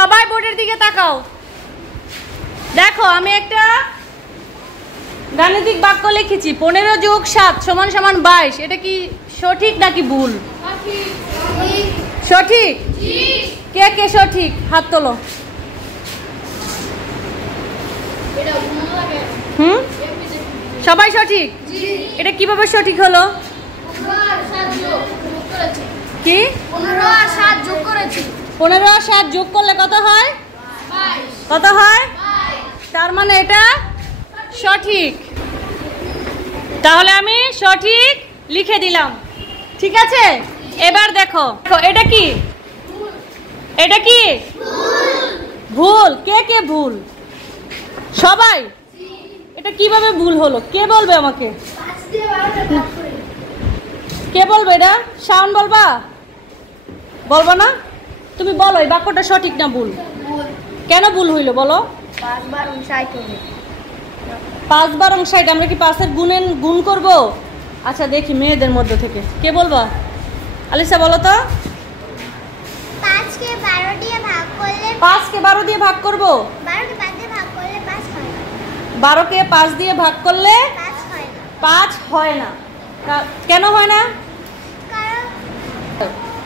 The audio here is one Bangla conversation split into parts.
সবাই বোর্ডের দিকে তাকাও। দেখো আমি একটা গাণিতিক বাক্য লিখেছি, 15 যোগ 7 সমান সমান 22। এটা কি সঠিক নাকি ভুল? সঠিক। কে কে সঠিক হাত তোলো। সবাই সঠিক। এটা কিভাবে সঠিক হলো? কি 15 আর 7 যোগ করেছি। 15 আর 7 যোগ করলে কত হয়? 22। কত হয়? 22। তার মানে এটা সঠিক। তাহলে আমি সঠিক লিখে দিলাম, ঠিক আছে? এবার দেখো এটা কি? এটা কি ভুল? কে কে ভুল? সবাই। এটা কিভাবে ভুল হলো কে বলবে আমাকে? কে বলবে এটা? শাওন বলবা? বলবো না? তুমি বলো এই বাক্যটা সঠিক না ভুল? কেন ভুল হইলো বলো? 5 বার 59 হবে। 5 বার 59। আমরা কি 5-এর গুণ করব? আচ্ছা দেখি মেয়েদের মধ্যে থেকে কে বলবা? আলিসা বলো তো। 5 কে 12 দিয়ে ভাগ করলে 5 কে 12 দিয়ে ভাগ করব। 12 কে 5 দিয়ে ভাগ করলে 5 হয় না। 12 কে 5 দিয়ে ভাগ করলে 5 হয় না। 5 হয় না। কেন হয় না? কারণ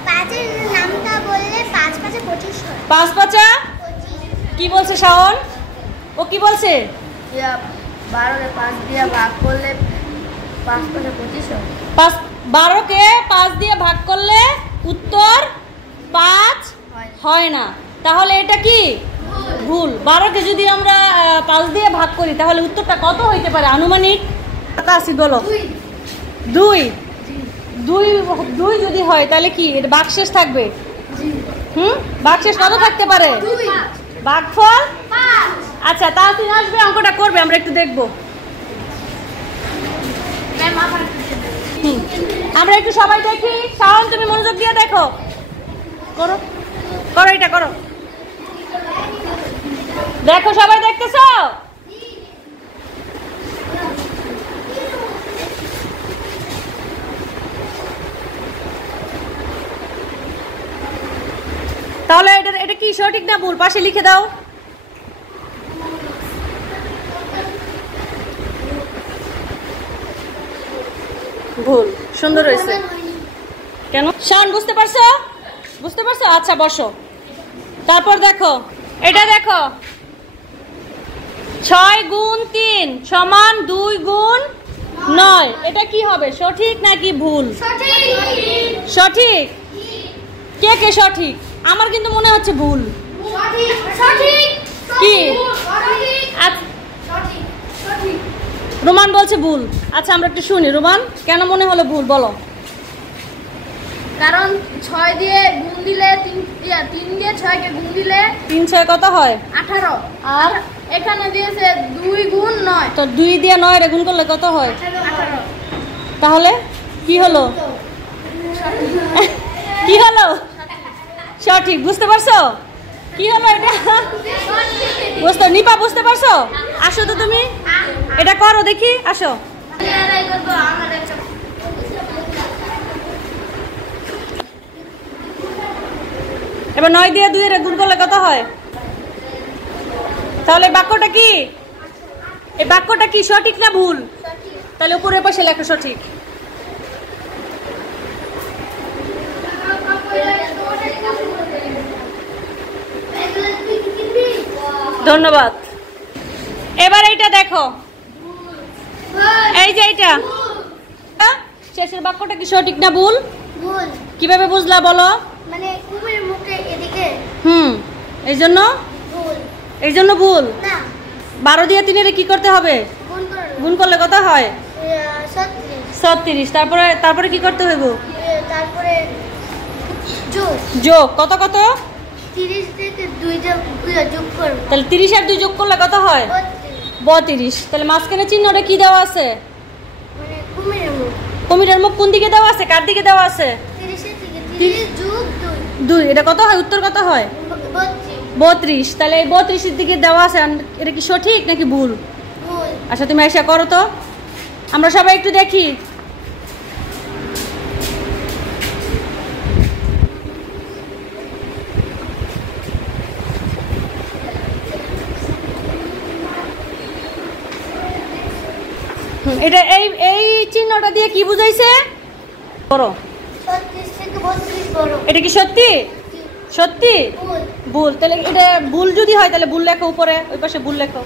5 এর নামটা বললে 5 5 25 হয়। 5 5 কি বলছে শাওন? ও কি বলছে? 12 কে 5 দিয়ে ভাগ করলে 5 5 25 হয়। 12 কে 5 দিয়ে ভাগ করলে উত্তর 5 হয় না। তাহলে এটা কি ভুল? 12 কে যদি আমরা 5 দিয়ে ভাগ করি তাহলে উত্তরটা কত হইতে পারে আনুমানিক? কাছে বলো। 2 2 যদি হয় তাহলে কি এটা ভাগশেষ থাকবে? ভাগশেষ কত থাকতে পারে? ভাগফল 5। আচ্ছা তাহলে আসবে অঙ্কটা করবে, আমরা একটু দেখব। আমরা একটু সবাই দেখি। শাওন তুমি মনোযোগ দিয়ে দেখো। করো করো এটা করো। দেখো সবাই দেখতেছো? তাহলে এটা কি সঠিক না ভুল পাশে লিখে দাও। ভুল। সুন্দর হয়েছে। কেন শাওন বুঝতে পারছো? বুঝতে পারছো? আচ্ছা বসো। তারপর দেখো এটা দেখো 6 গুণ 3 সমান 2 গুণ 9। এটা কি হবে সঠিক নাকি ভুল? সঠিক। কে কে সঠিক? আমার কিন্তু মনে হচ্ছে ভুল। কি রোমান বলছে ভুল। আচ্ছা আমরা একটু শুনি। রোমান কেন মনে হলো ভুল বলো? কারণ 6 দিয়ে গুণ দিলে 3 দিয়ে 6 কে গুণ দিলে 3 6 কত হয়? 18। আর এখানে দিয়েছে 2 গুণ 9। তো 2 দিয়ে 9 এর গুণ করলে কত হয়? 18। তাহলে কি হলো? কি হলো? সঠিক। বুঝতে পারছো কি হলো এটা? বুঝতে নিপা বুঝতে পারছো? আসো তো তুমি এটা করো দেখি। আসো এবার 9 দিয়ে 2 এর গুণ করলে কত হয়? তাহলে বাক্যটা কি? এই বাক্যটা কি সঠিক না ভুল? তাহলে উপরের পাশে লেখো সঠিক। ধন্যবাদ। এবার এইটা দেখো, এই যে এইটা শেষের বাক্যটা কি সঠিক না ভুল? ভুল। কিভাবে বুঝলা বলো? মানে কুমির মুখে এদিকে এই জন্য ভুল। এই জন্য ভুল না 12 দিয়ে 3 এর কি করতে হবে? গুণ করলে কত হয়? 36। তারপরে কি করতে হইব? তারপরে যোগ। যোগ কত কত? 30 থেকে 2 যোগ করব। তাহলে 30 আর 2 যোগ করলে কত হয়? 32। তাহলে মাঝখানে চিহ্নটা কি দেওয়া আছে? মানে কুমিরের মুখ। কুমিরের মুখ কোন দিকে দেওয়া আছে? কার দিকে দেওয়া আছে? 30 এর দিকে। 30 যোগ 2। এটা কত হয়? উত্তর কত হয়? 32। তাহলে এই 32 এর দিকে দেওয়া আছে। এটা কি সঠিক নাকি ভুল? ভুল। আচ্ছা তুমি এসে করো তো, আমরা সবাই একটু দেখি। এটা এই চিহ্নটা দিয়ে কি বুঝাইছে? বড়। 36 থেকে 32 বড়। এটা কি সত্যি? সত্যি? ভুল। তাহলে এটা ভুল যদি হয় তাহলে ভুল লেখো উপরে, ওই পাশে ভুল লেখো।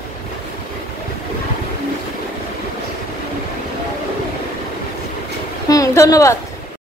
ধন্যবাদ।